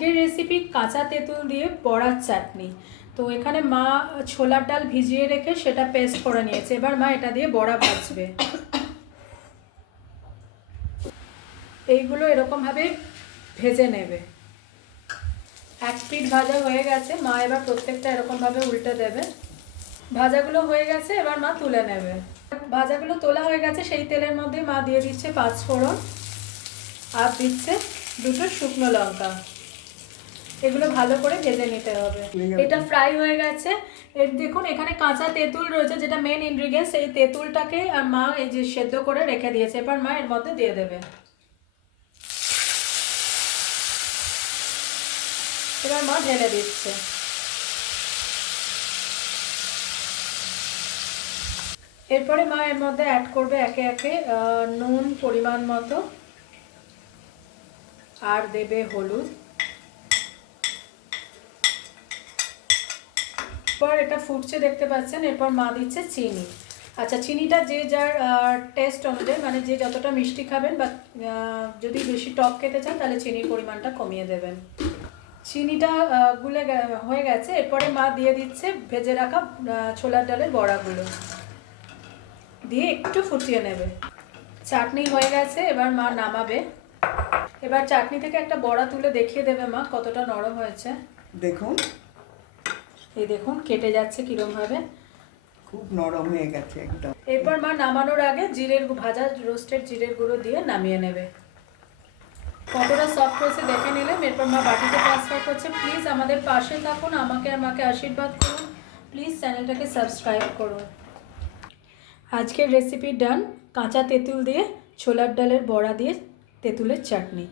আজকের রেসিপি কাঁচা তেঁতুল দিয়ে বড়ার চাটনি। তো এখানে মা ছোলার ডাল ভিজিয়ে রেখে সেটা পেস্ট করে নিয়েছে। এবার মা এটা দিয়ে বড়া ভাজবে। এইগুলো এরকমভাবে ভেজে নেবে। এক পিঠ ভাজা হয়ে গেছে, মা এবার প্রত্যেকটা এরকমভাবে উল্টে দেবে। ভাজাগুলো হয়ে গেছে, এবার মা তুলে নেবে। ভাজাগুলো তোলা হয়ে গেছে, সেই তেলের মধ্যে মা দিয়ে দিচ্ছে 5 ফোড়ন আর দিচ্ছে 2টো শুকনো লঙ্কা। এগুলো ভালো করে ভেজে নিতে হবে। এটা ফ্রাই হয়ে গেছে। এর দেখুন এখানে কাঁচা তেঁতুল রয়েছে, যেটা মেন ইনগ্রিডিয়েন্টস। এই তেঁতুলটাকে আর মা এই যে সেদ্ধ করে রেখে দিয়েছে, এবার মা এর মধ্যে দিয়ে দেবে। এবার মা ঢেলে দিচ্ছে। এরপরে মা এর মধ্যে অ্যাড করবে একে একে নুন পরিমাণ মতো, আর দেবে হলুদ। এরপর এটা ফুটছে দেখতে পাচ্ছেন। এরপর মা দিচ্ছে চিনি। আচ্ছা, চিনিটা যে যার টেস্ট অনুযায়ী, মানে যে যতটা মিষ্টি খাবেন বা যদি বেশি টক খেতে চান তাহলে চিনির পরিমাণটা কমিয়ে দেবেন। চিনিটা গুলে হয়ে গেছে। এরপরে মা দিয়ে দিচ্ছে ভেজে রাখা ছোলার ডালের বড়াগুলো, দিয়ে একটু ফুটিয়ে নেবে। চাটনি হয়ে গেছে, এবার মা নামাবে। এবার চাটনি থেকে একটা বড়া তুলে দেখিয়ে দেবে মা কতটা নরম হয়েছে। দেখুন, এই দেখুন কেটে যাচ্ছে কিরম ভাবে, খুব নরম হয়ে গেছে একদম। এরপর মা নামানোর আগে জিরের ভাজা রোস্টেড জিরের গুঁড়ো দিয়ে নামিয়ে নেবে। কতটা সফট হয়েছে দেখে নিলাম। এরপর মা বাটিতে ট্রান্সফার করছে। প্লিজ আমাদের পাশে থাকুন, আমাকে আশীর্বাদ করুন। প্লিজ চ্যানেলটাকে সাবস্ক্রাইব করুন। আজকের রেসিপি ডান। কাঁচা তেঁতুল দিয়ে ছোলার ডালের বড়া দিয়ে তেঁতুলের চাটনি।